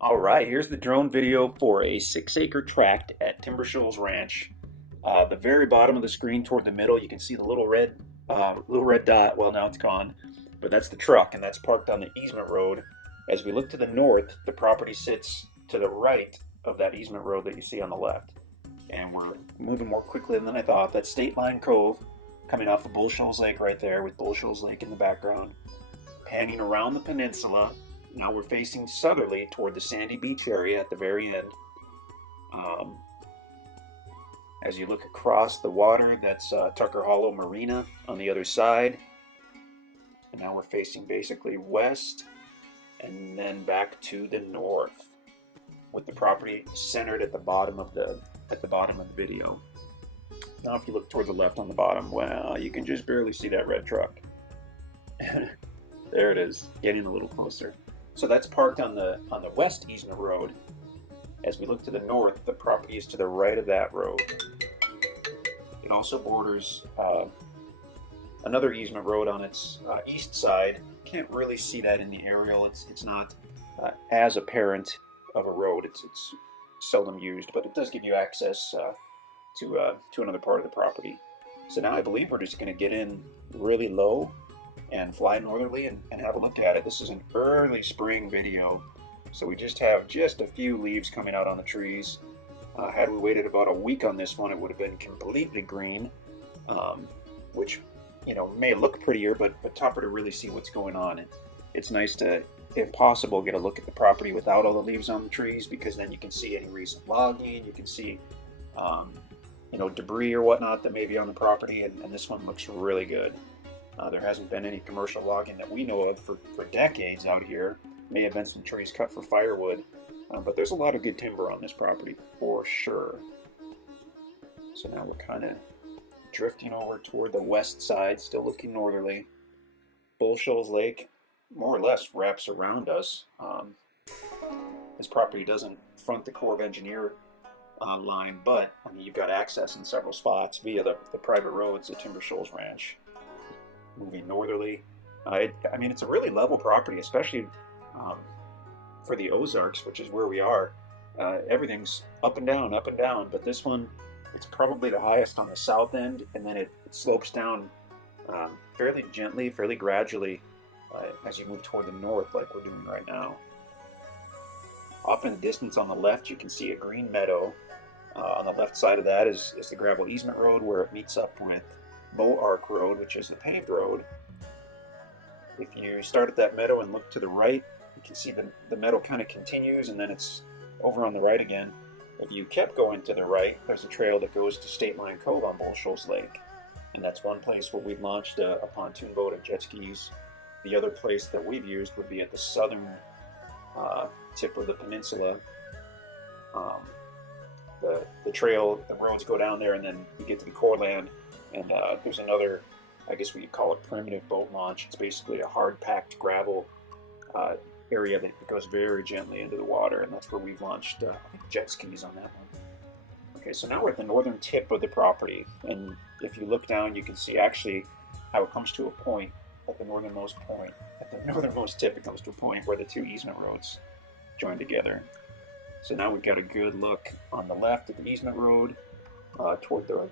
All right, here's the drone video for a 6-acre tract at Shoals Ranch. The very bottom of the screen toward the middle, you can see the little red dot. Well, now it's gone, but that's the truck, and that's parked on the easement road. As we look to the north, the property sits to the right of that easement road that you see on the left. And we're moving more quickly than I thought. That's State Line Cove, coming off the Bull Shoals Lake right there, with Bull Shoals Lake in the background. Panning around the peninsula. Now we're facing southerly toward the sandy beach area at the very end. As you look across the water, that's Tucker Hollow Marina on the other side. And now we're facing basically west and then back to the north, with the property centered at the bottom of the video. Now if you look toward the left on the bottom, well, you can just barely see that red truck. There it is, getting a little closer. So that's parked on the west easement road. As we look to the north, the property is to the right of that road. It also borders another easement road on its east side. Can't really see that in the aerial. It's not as apparent of a road. It's seldom used, but it does give you access to another part of the property. So now I believe we're just going to get in really low and fly northerly and have a look at it. This is an early spring video, so we just have a few leaves coming out on the trees. Had we waited about a week on this one, it would have been completely green, which may look prettier, but tougher to really see what's going on. It's nice to, if possible, get a look at the property without all the leaves on the trees, because then you can see any recent logging, you can see debris or whatnot that may be on the property, and this one looks really good. There hasn't been any commercial logging that we know of for decades out here. May have been some trees cut for firewood, but there's a lot of good timber on this property for sure. So now we're kind of drifting over toward the west side, still looking northerly. Bull Shoals Lake more or less wraps around us. This property doesn't front the Corps of Engineer line, but I mean, you've got access in several spots via the private roads at Shoals Ranch. Moving northerly. I mean, it's a really level property, especially for the Ozarks, which is where we are. Everything's up and down, but this one, it's probably the highest on the south end, and then it slopes down fairly gently, fairly gradually as you move toward the north, like we're doing right now. Off in the distance on the left, you can see a green meadow. On the left side of that is the gravel easement road, where it meets up with Bow Arc Road, which is the paved road. If you start at that meadow and look to the right, you can see the meadow kind of continues, and then it's over on the right again. If you kept going to the right, there's a trail that goes to State Line Cove on Bull Shoals Lake, and that's one place where we've launched a pontoon boat and jet skis. The other place that we've used would be at the southern tip of the peninsula. The trail, the roads go down there, and then you get to the core land. And there's another, I guess we could call it primitive boat launch. It's basically a hard-packed gravel area that goes very gently into the water, and that's where we've launched jet skis on that one. Okay, so now we're at the northern tip of the property, and if you look down, you can see actually how it comes to a point at the northernmost point. At the northernmost tip, it comes to a point where the two easement roads join together. So now we've got a good look on the left at the easement road toward the...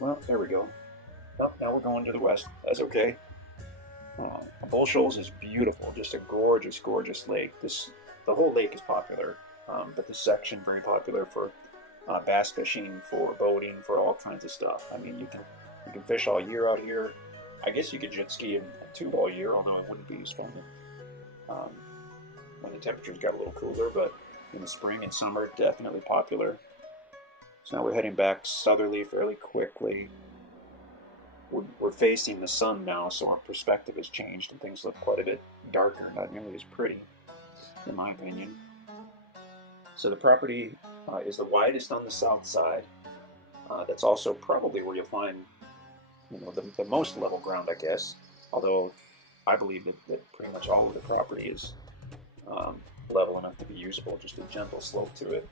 Well, there we go. Oh, now we're going to the west. That's okay. Bull Shoals is beautiful. Just a gorgeous, gorgeous lake. The whole lake is popular, but this section very popular for bass fishing, for boating, for all kinds of stuff. I mean, you can fish all year out here. I guess you could jet ski and tube all year, although it wouldn't be as fun when the temperatures got a little cooler. But in the spring and summer, definitely popular. So now we're heading back southerly fairly quickly. We're facing the sun now, so our perspective has changed and things look quite a bit darker, not nearly as pretty, in my opinion. So the property is the widest on the south side. That's also probably where you'll find the most level ground, I guess. Although I believe that pretty much all of the property is level enough to be usable, just a gentle slope to it.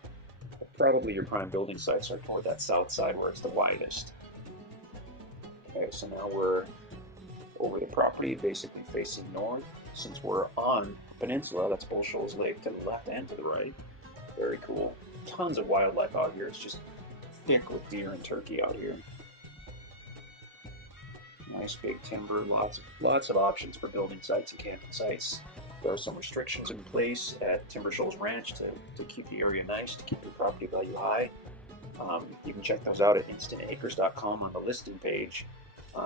Probably your prime building sites are toward that south side where it's the widest. Okay, so now we're over the property, basically facing north. Since we're on peninsula. That's Bull Shoals Lake to the left and to the right. Very cool. Tons of wildlife out here. It's just thick with deer and turkey out here. Nice big timber, lots of options for building sites and camping sites. There are some restrictions in place at Shoals Ranch to keep the area nice, to keep the property value high. You can check those out at InstantAcres.com on the listing page.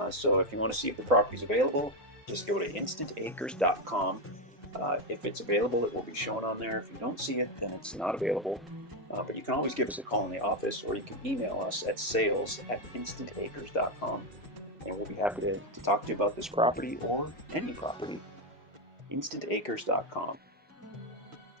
So if you want to see if the property is available, just go to InstantAcres.com. If it's available, it will be shown on there. If you don't see it, then it's not available. But you can always give us a call in the office, or you can email us at sales@InstantAcres.com. And we'll be happy to talk to you about this property or any property. InstantAcres.com.